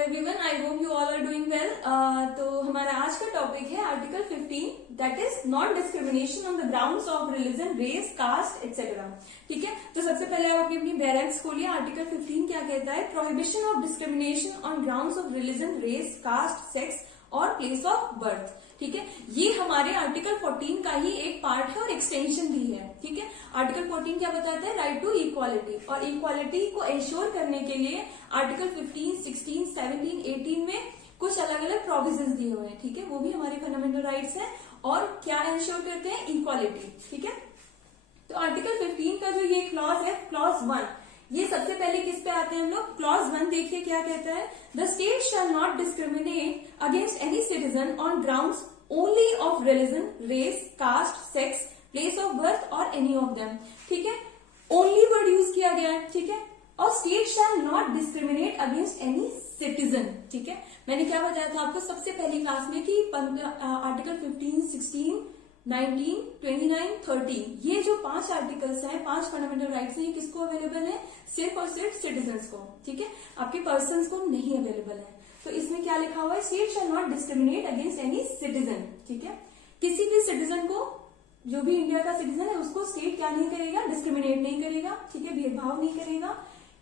Everyone, I hope you all are doing well. तो हमारा आज का टॉपिक है article 15, that is non discrimination on the grounds of religion, race, caste etcetera. ठीक है, तो सबसे पहले आप अपनी बैरेक्स खोलिए। आर्टिकल 15 क्या कहता है? Prohibition of discrimination on grounds of religion, race, caste, sex और प्लेस ऑफ बर्थ। ठीक है, ये हमारे आर्टिकल 14 का ही एक पार्ट है और एक्सटेंशन भी है। ठीक है, आर्टिकल 14 क्या बताता है? राइट टू इक्वालिटी, और इक्वालिटी को एंश्योर करने के लिए आर्टिकल 15, 16, 17, 18 में कुछ अलग अलग प्रोविजंस दिए हुए हैं। ठीक है, वो भी हमारे फंडामेंटल राइट्स हैं और क्या एंश्योर करते हैं? इक्वालिटी। ठीक है, तो आर्टिकल 15 का जो ये क्लॉज है, क्लॉज 1, ये सबसे पहले किस पे आते हैं हम लोग? क्लॉज 1 देखिए क्या कहता है? The state shall not discriminate against any citizen on grounds only of religion, race, caste, sex, place of birth और एनी ऑफ देम। ठीक है, ओनली वर्ड यूज किया गया है। ठीक है, और state shall not discriminate against any citizen. ठीक है, मैंने क्या बताया था आपको सबसे पहली क्लास में कि आर्टिकल 15, 16, 19, 29, 30, ये जो 5 आर्टिकल्स हैं, 5 फंडामेंटल राइट्स हैं, ये किसको अवेलेबल है? सिर्फ और सिर्फ सिटीजन्स को। ठीक है, आपके पर्सन्स को नहीं अवेलेबल है। तो इसमें क्या लिखा हुआ है? State shall not discriminate against any citizen. ठीक है, किसी भी सिटीजन को, जो भी इंडिया का सिटीजन है, उसको स्टेट क्या नहीं करेगा? डिस्क्रिमिनेट नहीं करेगा। ठीक है, भेदभाव नहीं करेगा।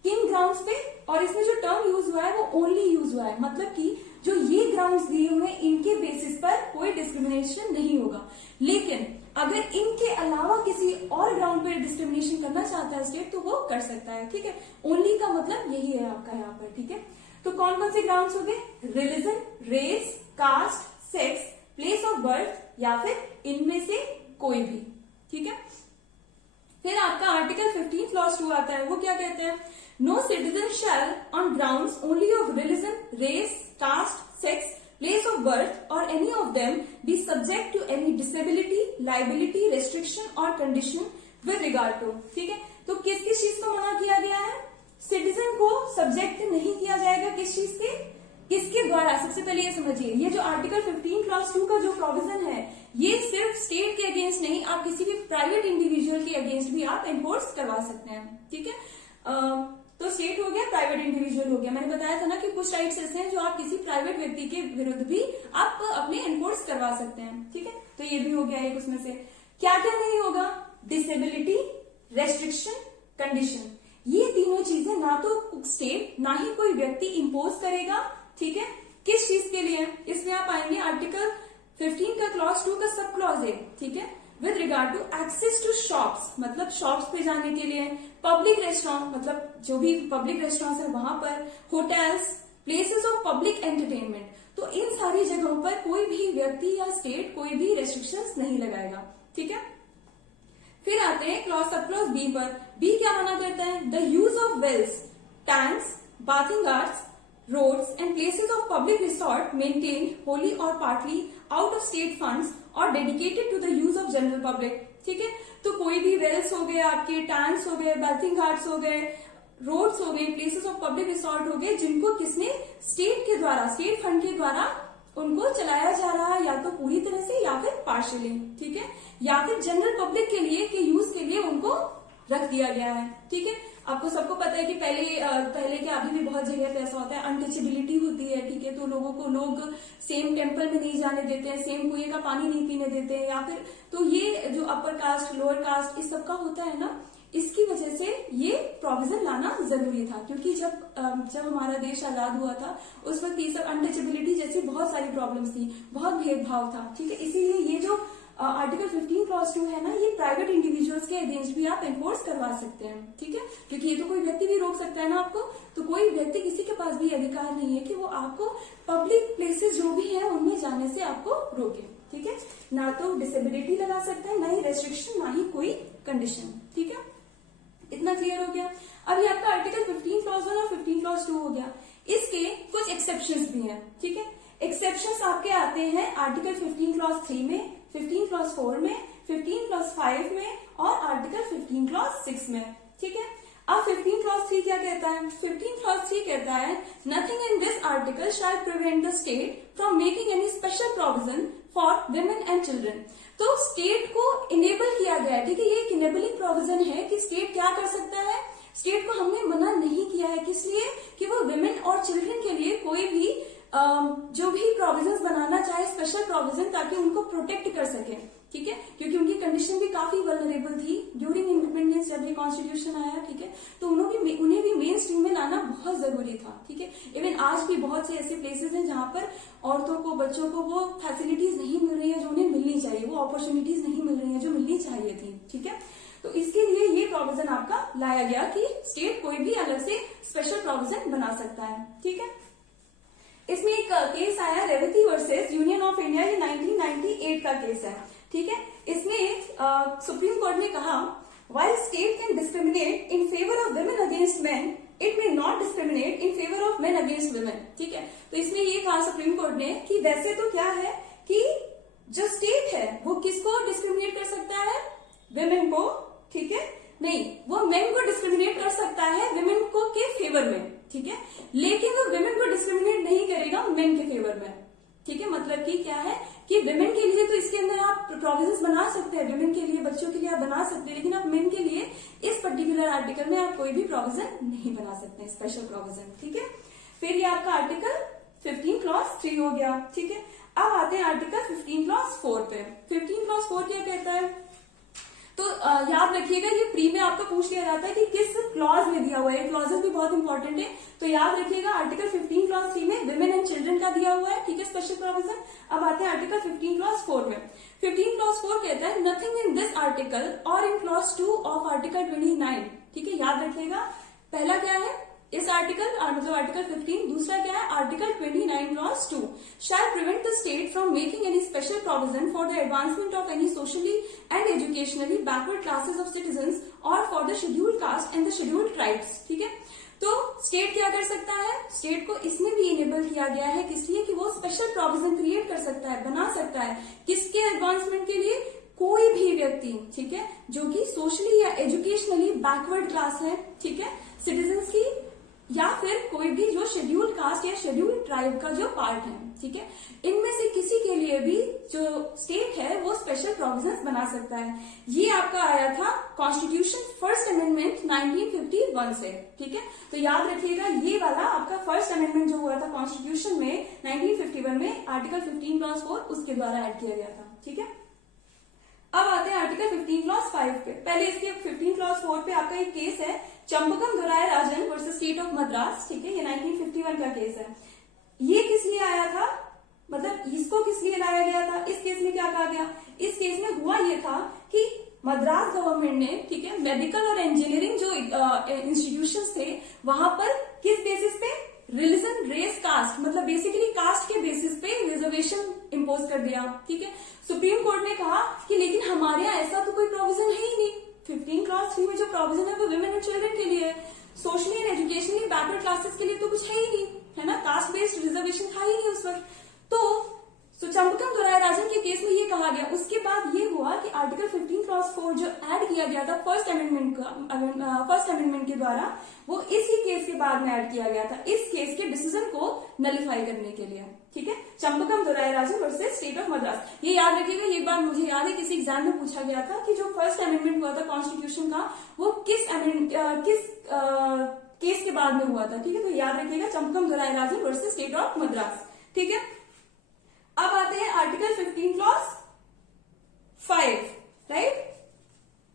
किन ग्राउंड्स पे? और इसमें जो टर्म यूज हुआ है वो ओनली यूज हुआ है, मतलब कि जो ये ग्राउंड्स दिए हुए हैं इनके बेसिस पर कोई डिस्क्रिमिनेशन नहीं होगा। लेकिन अगर इनके अलावा किसी और ग्राउंड पे डिस्क्रिमिनेशन करना चाहता है स्टेट, तो वो कर सकता है। ठीक है, ओनली का मतलब यही है आपका यहाँ पर। ठीक है, तो कौन कौन से ग्राउंड्स हो गए? Religion, race, caste, sex, place of birth, या फिर इनमें से कोई भी। ठीक है, फिर आपका आर्टिकल 15 क्लॉज 2 आता है। वो क्या कहते हैं? No citizen shall on grounds only of religion, race, caste, sex, place of birth और any of them be subject to any disability, liability, restriction और कंडीशन विद रिगार्ड टू। ठीक है, तो किस किस चीज को मना किया गया है? सिटीजन को सब्जेक्ट नहीं किया जाएगा। किस चीज के? किसके द्वारा? सबसे पहले ये समझिए, ये जो आर्टिकल 15 क्लॉज 2 का जो प्रोविजन है, ये सिर्फ स्टेट के अगेंस्ट नहीं, आप किसी भी प्राइवेट इंडिविजुअल के अगेंस्ट भी आप एनफोर्स करवा सकते हैं। ठीक है, तो स्टेट हो गया, प्राइवेट इंडिविजुअल हो गया। मैंने बताया था ना कि कुछ राइट्स ऐसे हैं जो आप किसी प्राइवेट व्यक्ति के विरुद्ध भी आप अपने एनफोर्स करवा सकते हैं। ठीक है, तो ये भी हो गया एक उसमें से। क्या क्या नहीं होगा? Disability, restriction, condition. ये तीनों चीजें ना तो स्टेट ना ही कोई व्यक्ति इम्पोज करेगा। ठीक है, किस चीज के लिए? इसमें आप आएंगे आर्टिकल 15 का क्लॉज 2 का सब क्लॉज है। ठीक है, with regard to access to shops, मतलब शॉप्स पे जाने के लिए, पब्लिक रेस्टोरेंट, मतलब जो भी पब्लिक रेस्टोरेंट्स है वहां पर, hotels, places of public entertainment, तो इन सारी जगहों पर कोई भी व्यक्ति या स्टेट कोई भी रेस्ट्रिक्शंस नहीं लगाएगा। ठीक है, फिर आते हैं क्लॉज सब क्लॉज बी पर। बी क्या मना करता है? The use of wells, tanks, bathing guards, roads and places of public resort maintained wholly or partly out of state funds or dedicated to the use of general public। ठीक है, तो कोई भी वेल्स हो गए, आपके टैंक्स हो गए, बाथिंग घाट्स हो गए, रोड्स हो गए, प्लेसेस ऑफ पब्लिक रिसोर्ट हो गए, जिनको किसने? स्टेट के द्वारा, स्टेट फंड के द्वारा उनको चलाया जा रहा है, या तो पूरी तरह से या फिर पार्शियली। ठीक है, या फिर जनरल पब्लिक के लिए के यूज के लिए उनको रख दिया गया है। ठीक है, आपको सबको पता है कि पहले के अभी भी बहुत जगह पे ऐसा होता है, अनटचेबिलिटी होती है। ठीक है, तो लोगों को लोग सेम टेम्पल में नहीं जाने देते हैं, सेम कुएं का पानी नहीं पीने देते हैं, या फिर तो ये जो अपर कास्ट, लोअर कास्ट, इस सबका होता है ना, इसकी वजह से ये प्रोविजन लाना जरूरी था। क्योंकि जब हमारा देश आजाद हुआ था उस वक्त ये सब अनटचेबिलिटी जैसी बहुत सारी प्रॉब्लम्स थी, बहुत भेदभाव था। ठीक है, इसीलिए ये जो आर्टिकल 15 क्लॉज 2 है ना, ये प्राइवेट इंडिविजुअल्स के अगेंस्ट भी आप एनफोर्स करवा सकते हैं। ठीक है, क्योंकि ये तो कोई व्यक्ति भी रोक सकता है ना आपको, तो कोई व्यक्ति, किसी के पास भी अधिकार नहीं है कि वो आपको पब्लिक प्लेसेस जो भी है उनमें जाने से आपको रोके। ठीक है, ना तो डिसेबिलिटी लगा सकते हैं, ना ही रेस्ट्रिक्शन, ना ही कोई कंडीशन। ठीक है, इतना क्लियर हो गया। अभी आपका आर्टिकल 15 क्लॉज 1 और 15 क्लॉज 2 हो गया। इसके कुछ एक्सेप्शंस भी हैं। ठीक है, एक्सेप्शंस आपके आते हैं आर्टिकल 15 क्लॉज 3 में, 15 क्लॉज 4 में, 15 क्लॉज 5 में और आर्टिकल 15 क्लॉज 6 में। ठीक है, अब 15 क्लॉज 3 क्या कहता है? 15 क्लॉज 3 कहता है, nothing in this article shall prevent the state from making any special provision for women and children. तो स्टेट को इनेबल किया गया है। ठीक है, ये एक इनेबलिंग प्रोविजन है कि स्टेट क्या कर सकता है, स्टेट को हमने मना नहीं किया है। किस लिए? कि वो विमेन और चिल्ड्रन के लिए कोई जो भी प्रोविजंस बनाना चाहे स्पेशल प्रोविजन, ताकि उनको प्रोटेक्ट कर सके, ठीक है, क्योंकि उनकी कंडीशन भी काफी वल्नरेबल थी ड्यूरिंग इंडिपेंडेंस जब ये कॉन्स्टिट्यूशन आया, ठीक है, तो उन्हें भी मेन स्ट्रीम में लाना बहुत जरूरी था, ठीक है। इवन आज भी बहुत से ऐसे प्लेसेस हैं जहां पर औरतों को, बच्चों को वो फैसिलिटीज नहीं मिल रही है जो उन्हें मिलनी चाहिए, वो अपॉर्चुनिटीज नहीं मिल रही है जो मिलनी चाहिए थी, ठीक है। तो इसके लिए ये प्रोविजन आपका लाया गया कि स्टेट कोई भी अलग से स्पेशल प्रोविजन बना सकता है, ठीक है। इसमें एक केस आया Revati versus Union of India, ये 1998 का केस है, ठीक है। इसमें सुप्रीम कोर्ट ने कहा while state can discriminate in favor of women against men, it may not discriminate in favor of men against women, ठीक है। तो इसमें ये कहा सुप्रीम कोर्ट ने कि वैसे तो क्या है कि जो स्टेट है वो किसको डिस्क्रिमिनेट कर सकता है, विमेन को, ठीक है, नहीं, वो मेन को डिस्क्रिमिनेट कर सकता है विमेन को के फेवर में, ठीक है, लेकिन वो विमेन को डिस्क्रिमिनेट नहीं करेगा मेन के फेवर में, ठीक है। मतलब कि क्या है कि विमेन के लिए तो इसके अंदर आप प्रोविजंस बना सकते हैं, विमेन के लिए, बच्चों के लिए आप बना सकते हैं, लेकिन आप मेन के लिए इस पर्टिकुलर आर्टिकल में आप कोई भी प्रोविजन नहीं बना सकते, स्पेशल प्रोविजन, ठीक है। फिर ये आपका आर्टिकल 15 क्लॉज 3 हो गया, ठीक है। अब आते हैं आर्टिकल 15 क्लॉज 4 पे। 15 क्लॉज 4 क्या कहता है, तो याद रखिएगा ये प्री में आपका पूछ लिया जाता है कि किस क्लॉज में दिया हुआ है, क्लॉजेस भी बहुत इंपॉर्टेंट है, तो याद रखिएगा आर्टिकल 15 क्लॉज 3 में विमेन एंड चिल्ड्रन का दिया हुआ है, ठीक है, स्पेशल प्रोविजन। अब आते हैं आर्टिकल 15 क्लॉज 4 में। 15 क्लॉज 4 कहता है नथिंग इन दिस आर्टिकल और इन क्लॉज 2 ऑफ आर्टिकल 29, ठीक है, याद रखिएगा। पहला क्या है इस आर्टिकल, मतलब आर्टिकल 15, दूसरा क्या है article 29 clause 2 shall prevent the state from making any special provision for the advancement of any socially and educationally backward classes of citizens or for the scheduled caste and the scheduled tribes, ठीक है। तो state क्या कर सकता है, state को इसमें भी इनेबल किया गया है किस लिए कि वो स्पेशल प्रोविजन क्रिएट कर सकता है, बना सकता है, किसके एडवांसमेंट के लिए, कोई भी व्यक्ति, ठीक है, जो कि सोशली या एजुकेशनली बैकवर्ड क्लास है, ठीक है, सिटीजन्स की, या फिर कोई भी जो शेड्यूल्ड कास्ट या शेड्यूल्ड ट्राइब का जो पार्ट है, ठीक है, इनमें से किसी के लिए भी जो स्टेट है वो स्पेशल प्रोविजंस बना सकता है। ये आपका आया था कॉन्स्टिट्यूशन फर्स्ट अमेंडमेंट 1951 से, ठीक है। तो याद रखिएगा ये वाला आपका फर्स्ट अमेंडमेंट जो हुआ था कॉन्स्टिट्यूशन में 1951 में, आर्टिकल 15 क्लॉज 4 उसके द्वारा ऐड किया गया था, ठीक है। अब आते हैं आर्टिकल 15 क्लॉज 5 पे। पहले इसके 15 क्लॉज 4 पे आपका एक केस है चंपकम दुराय राजन वर्सेस स्टेट ऑफ मद्रास, ठीक है, ये 1951 का केस है। ये किस लिए आया था, मतलब इसको किस लिए लाया गया था, इस केस में क्या कहा गया, इस केस में हुआ ये था कि मद्रास गवर्नमेंट ने, ठीक है, मेडिकल और इंजीनियरिंग जो इंस्टीट्यूशंस थे वहां पर किस बेसिस पे, रिलीजन, रेस, कास्ट, मतलब बेसिकली कास्ट के बेसिस पे रिजर्वेशन इम्पोज कर दिया, ठीक है। सुप्रीम कोर्ट ने कहा कि लेकिन हमारे यहाँ ऐसा तो कोई प्रोविजन है ही नहीं, 15 क्लॉज 3 में जो प्रोविजन है वो विमेन एंड चिल्ड्रन के लिए है, socially and educationally backward classes के लिए तो कुछ है ही नहीं, है ना, कास्ट बेस्ड रिजर्वेशन था ही नहीं उस वक्त। तो चंपकम दुराय राजन के केस में ये कहा गया, उसके बाद ये हुआ कि आर्टिकल 15 क्लॉज 4 जो ऐड किया गया था फर्स्ट अमेंडमेंट के द्वारा, वो इसी केस के बाद में ऐड किया गया था, इस केस के डिसीजन को नलिफाई करने के लिए, ठीक है, चंपकम दुराय राजन वर्सेस स्टेट ऑफ मद्रास। ये याद रखिएगा, ये बात मुझे याद है किसी एग्जाम में पूछा गया था कि जो फर्स्ट अमेंडमेंट हुआ था कॉन्स्टिट्यूशन का वो किस केस के बाद में हुआ था, ठीक है। तो याद रखिएगा चंपकम दुराय राजन वर्सेस स्टेट ऑफ मद्रास, ठीक है। अब आते हैं article 15 clause 5, right.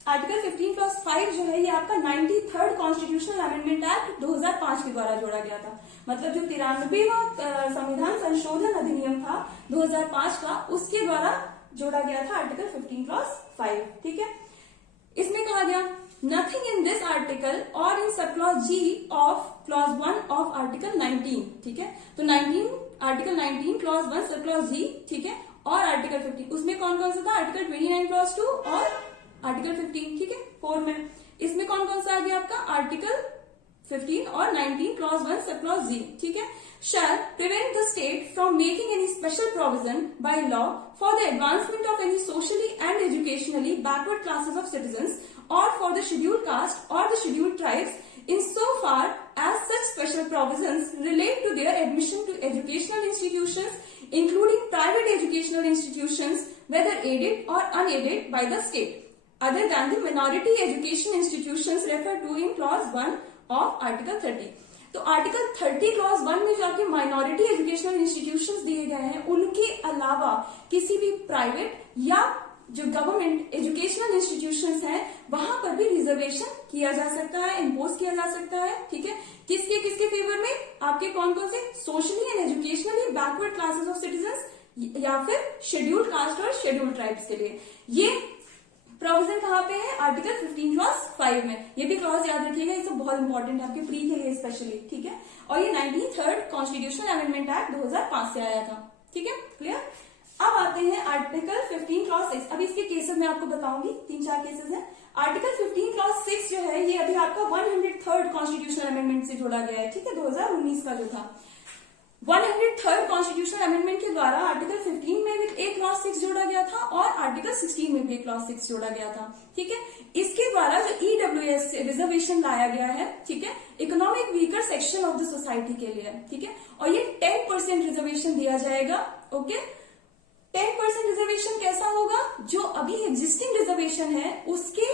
Article 15 clause 5 जो है ये आपका 93rd कॉन्स्टिट्यूशनल अमेंडमेंट एक्ट 2005 के द्वारा जोड़ा गया था, मतलब जो 93वां संविधान संशोधन अधिनियम था 2005 का, उसके द्वारा जोड़ा गया था आर्टिकल 15 क्लॉज 5, ठीक है। इसमें कहा गया नथिंग इन दिस आर्टिकल और in sub clause G of clause 1 of article 19, ठीक है। तो आर्टिकल 19 क्लॉज 1 सब क्लॉज जी, ठीक है, और आर्टिकल 15 उसमें कौन कौन सा था, आर्टिकल 29 क्लॉज 2 और आर्टिकल 15, ठीक है, 4 में। इसमें कौन कौन सा आ गया आपका आर्टिकल 15 और 19 क्लॉज 1 सब क्लॉज जी, ठीक है। shall prevent the state from making any special provision by law for the advancement of any socially and educationally backward classes of citizens or for the scheduled caste or the scheduled tribes insofar as such special provisions relate to their admission to educational institutions, including private educational institutions, whether aided or unaided by the state, other than the minority education institutions referred to in clause 1 of article 30. तो article 30 clause 1 में जो आपके minority educational institutions दिए गए हैं, उनके अलावा किसी भी प्राइवेट या जो गवर्नमेंट एजुकेशनल इंस्टीट्यूशंस हैं वहां पर भी रिजर्वेशन किया जा सकता है, इम्पोज किया जा सकता है। ठीक है, किसके फेवर में? आपके कौन कौन से? Socially and educationally backward classes of citizens या फिर शेड्यूल्ड कास्ट और शेड्यूल्ड ट्राइब्स के लिए। ये प्रोविजन कहाँ पे है? आर्टिकल 15 क्लॉज 5 में। ये भी क्लॉज याद रखिएगा, ये सब बहुत इंपॉर्टेंट है आपके प्री के लिए स्पेशली। ठीक है, और ये 93rd कॉन्स्टिट्यूशनल अमेंडमेंट एक्ट 2005 से आया था। ठीक है, क्लियर। अब आते हैं आर्टिकल 15 क्लॉज 6। अभी इसके केसेस मैं आपको बताऊंगी, 3-4 केसेस हैं। आर्टिकल 15 क्लॉज 6 जो है ये अभी आपका 103rd कॉन्स्टिट्यूशनल अमेंडमेंट से जोड़ा गया है। ठीक है, 2019 का जो था 103rd कॉन्स्टिट्यूशनल अमेंडमेंट के द्वारा आर्टिकल 15 में भी एक क्लॉज 6 जोड़ा गया था और आर्टिकल 16 में भी एक क्लॉज 6 जोड़ा गया था। ठीक है, इसके द्वारा जो EWS रिजर्वेशन लाया गया है, ठीक है, economic weaker section of the society के लिए। ठीक है, और ये 10% रिजर्वेशन दिया जाएगा। ओके, 10% रिजर्वेशन कैसा होगा? जो अभी एग्जिस्टिंग रिजर्वेशन है उसके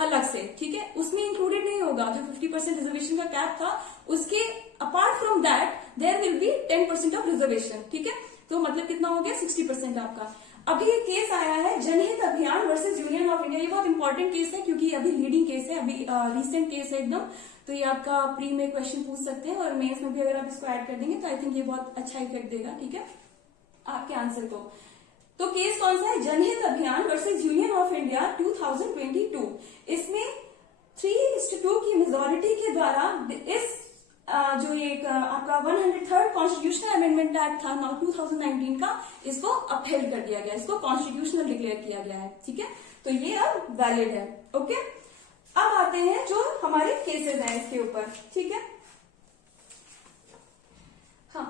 अलग से। ठीक है, उसमें इंक्लूडेड नहीं होगा। जो 50% रिजर्वेशन का कैप था उसके apart from that there will be 10% of reservation. ठीक है, तो मतलब कितना हो गया? 60% आपका। अभी ये केस आया है जनहित अभियान वर्सेस यूनियन ऑफ इंडिया। ये बहुत इंपॉर्टेंट केस है क्योंकि अभी लीडिंग केस है, अभी रिसेंट केस है एकदम। तो ये आपका प्री में क्वेश्चन पूछ सकते हैं और मेंस में भी अगर आप इसको ऐड कर देंगे तो आई थिंक ये बहुत अच्छा इफेक्ट देगा। ठीक है, आपके आंसर को। तो केस कौन सा है? जनहित अभियान वर्सेस यूनियन ऑफ इंडिया 2022। इसमें 3:2 की मेजोरिटी के द्वारा इस जो एक आपका 103rd कॉन्स्टिट्यूशनल अमेंडमेंट एक्ट था 2019 का, इसको अपहेल्ड कर दिया गया, इसको कॉन्स्टिट्यूशनल डिक्लेयर किया गया है। ठीक है, तो ये अब वैलिड है। ओके, अब आते हैं जो हमारे केसेस हैं इसके ऊपर। ठीक है, हाँ,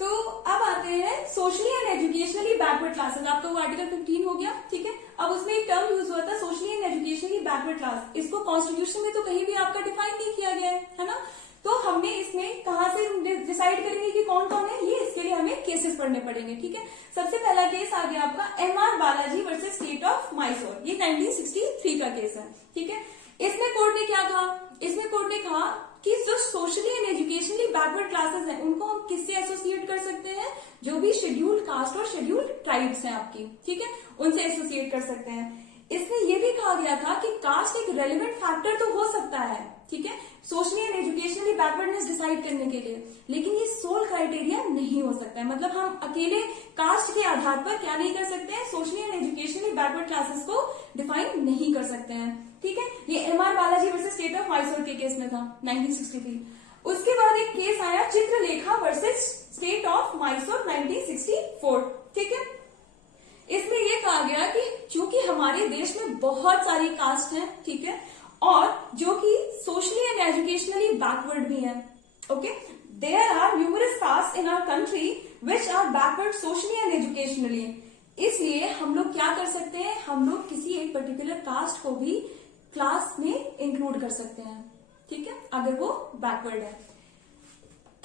तो अब आते हैं socially and educationally backward classes. आपका वो आर्टिकल 15 हो गया। ठीक है, अब उसमें एक टर्म यूज हुआ था socially and educationally backward class. इसको कॉन्स्टिट्यूशन में तो कहीं भी आपका डिफाइन नहीं किया गया है ना। तो हमने इसमें कहां से डिसाइड करेंगे कि कौन कौन है ये? इसके लिए हमें केसेस पढ़ने पड़ेंगे। ठीक है, सबसे पहला केस आ गया आपका MR Balaji versus state of Mysore. ये 1963 का केस है। ठीक है, इसमें कोर्ट ने क्या कहा? इसमें कोर्ट ने कहा कि जो socially and educationally backward classes हैं उनको हम किससे एसोसिएट कर सकते हैं? जो भी शेड्यूल्ड कास्ट और शेड्यूल्ड ट्राइब्स हैं आपकी, ठीक है, उनसे एसोसिएट कर सकते हैं। इसमें यह भी कहा गया था कि कास्ट एक रेलिवेंट फैक्टर तो हो सकता है, ठीक है, socially and educationally backwardness decide करने के लिए, लेकिन ये सोल क्राइटेरिया नहीं हो सकता है। मतलब हम अकेले कास्ट के आधार पर क्या नहीं कर सकते हैं? Socially and educationally backward classes को डिफाइन नहीं कर सकते हैं। ठीक है, ये MR Balaji versus state of Mysore के केस में था 1963। उसके बाद एक केस आया Chitralekha versus state of Mysore 1964। ठीक है, इसमें यह कहा गया कि चूंकि हमारे देश में बहुत सारी कास्ट हैं, ठीक है, और जो कि सोशली एंड एजुकेशनली बैकवर्ड भी हैं, okay, there are numerous caste in our country which are backward socially and educationally. इसलिए हम लोग क्या कर सकते हैं? हम लोग किसी एक पर्टिकुलर कास्ट को भी क्लास में इंक्लूड कर सकते हैं, ठीक है, अगर वो बैकवर्ड है।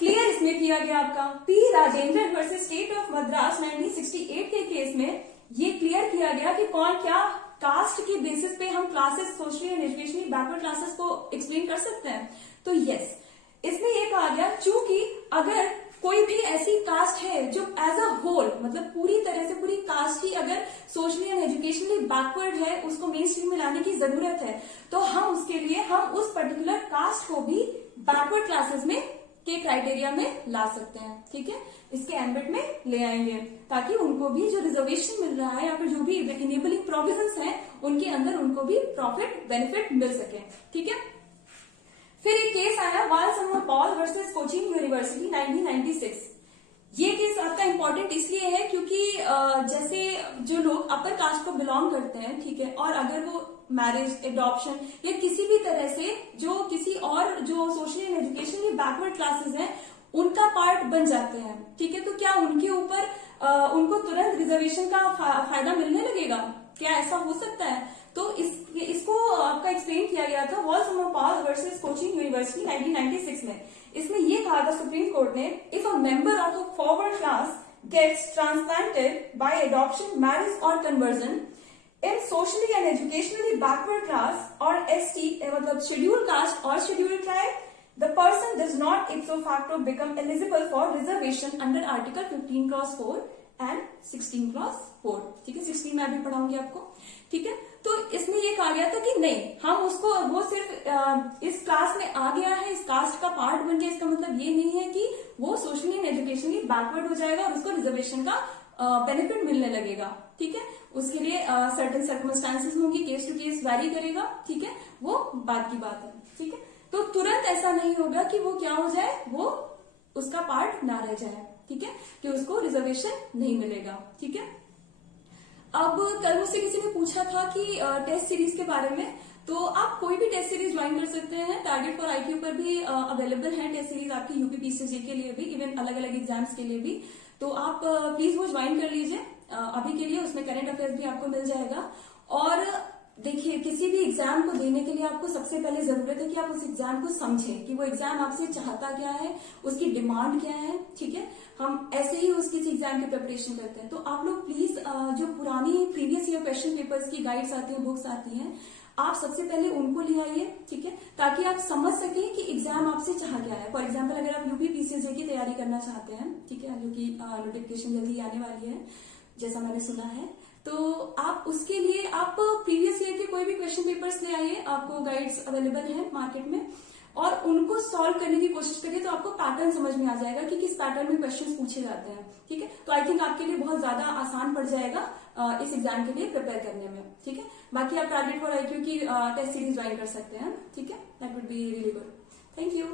क्लियर इसमें किया गया आपका P Rajendran versus state of Madras 1968 के केस में ये क्लियर किया गया कि कौन क्या कास्ट के बेसिस पे हम classes socially and educationally backward classes को एक्सप्लेन कर सकते हैं। तो यस, इसमें यह कहा गया चूंकि अगर कोई भी ऐसी कास्ट है जो एज अ होल, मतलब पूरी तरह से पूरी कास्ट ही अगर सोशली एंड एजुकेशनली बैकवर्ड है, उसको मेन स्ट्रीम में लाने की जरूरत है, तो हम उसके लिए हम उस पर्टिकुलर कास्ट को भी बैकवर्ड क्लासेस में के क्राइटेरिया में ला सकते हैं। ठीक है, इसके एम्बिट में ले आएंगे ताकि उनको भी जो रिजर्वेशन मिल रहा है या फिर जो भी इनेबलिंग प्रोविजंस हैं उनके अंदर उनको भी प्रॉफिट बेनिफिट मिल सके। ठीक है, फिर एक केस आया वालसम्मा पॉल वर्सेस कोचिन यूनिवर्सिटी 1996। ये केस आपका इंपॉर्टेंट इसलिए है क्योंकि जैसे जो लोग अपर कास्ट को बिलोंग करते हैं, ठीक है, और अगर वो मैरिज, एडॉप्शन या किसी भी तरह से जो किसी और जो socially and educationally backward classes हैं उनका पार्ट बन जाते हैं, ठीक है, तो क्या उनके ऊपर उनको तुरंत रिजर्वेशन का फायदा मिलने लगेगा? क्या ऐसा हो सकता है? तो इसको आपका एक्सप्लेन किया गया था वालसम्मा पॉल वर्सेस कोचिन यूनिवर्सिटी 1996 में। इसमें यह कहा था सुप्रीम कोर्ट ने, if a member of a forward class gets transplanted by adoption, marriage और conversion in socially and educationally backward class और ST मतलब शेड्यूल कास्ट और schedule tribe, the person does not ipso facto become eligible for reservation under article 15(4) and 16(4). ठीक है, 16 मैं अभी पढ़ाऊंगी आपको। ठीक है, तो इसमें ये कहा गया था कि नहीं, हम उसको, वो सिर्फ इस क्लास में आ गया है, इस कास्ट का पार्ट बन गया, इसका मतलब ये नहीं है कि वो सोशली एंड एजुकेशनली बैकवर्ड हो जाएगा और उसको रिजर्वेशन का बेनिफिट मिलने लगेगा। ठीक है, उसके लिए सर्टेन सर्कमस्टांसेस होंगी, केस टू केस वैरी करेगा। ठीक है, वो बात की बात है। ठीक है, तो तुरंत ऐसा नहीं होगा कि वो क्या हो जाए, वो उसका पार्ट ना रह जाए। ठीक है, कि उसको रिजर्वेशन नहीं मिलेगा। ठीक है, अब कल मुझसे किसी ने पूछा था कि टेस्ट सीरीज के बारे में, तो आप कोई भी टेस्ट सीरीज ज्वाइन कर सकते हैं। टारगेट फॉर आईक्यू पर भी अवेलेबल है टेस्ट सीरीज आपकी, यूपी पीसीजे के लिए भी, इवन अलग अलग एग्जाम्स के लिए भी। तो आप प्लीज वो ज्वाइन कर लीजिए अभी के लिए, उसमें करंट अफेयर्स भी आपको मिल जाएगा। और देखिए, किसी भी एग्जाम को देने के लिए आपको सबसे पहले जरूरत है कि आप उस एग्जाम को समझें कि वो एग्जाम आपसे चाहता क्या है, उसकी डिमांड क्या है। ठीक है, हम ऐसे ही उसकी एग्जाम की प्रिपरेशन करते हैं। तो आप लोग प्लीज जो पुरानी प्रीवियस ईयर क्वेश्चन पेपर्स की गाइड्स आती हैं, बुक्स आती हैं, आप सबसे पहले उनको ले आइए। ठीक है, ताकि आप समझ सकें कि एग्जाम आपसे चाह क्या है। फॉर एग्जाम्पल, अगर आप यूपी पीसीजे की तैयारी करना चाहते हैं, ठीक है, जो कि नोटिफिकेशन जल्दी आने वाली है जैसा मैंने सुना है, तो आप उसके लिए आप प्रीवियस ईयर के कोई भी क्वेश्चन पेपर्स ले आइए, आपको गाइड्स अवेलेबल हैं मार्केट में, और उनको सॉल्व करने की कोशिश करिए। तो आपको पैटर्न समझ में आ जाएगा कि किस पैटर्न में क्वेश्चंस पूछे जाते हैं। ठीक है, तो आई थिंक आपके लिए बहुत ज्यादा आसान पड़ जाएगा इस एग्जाम के लिए प्रिपेयर करने में। ठीक है, बाकी आप टारगेट फॉर आईक्यू की टेस्ट सीरीज ज्वाइन कर सकते हैं। ठीक है, that would be really good. Thank you.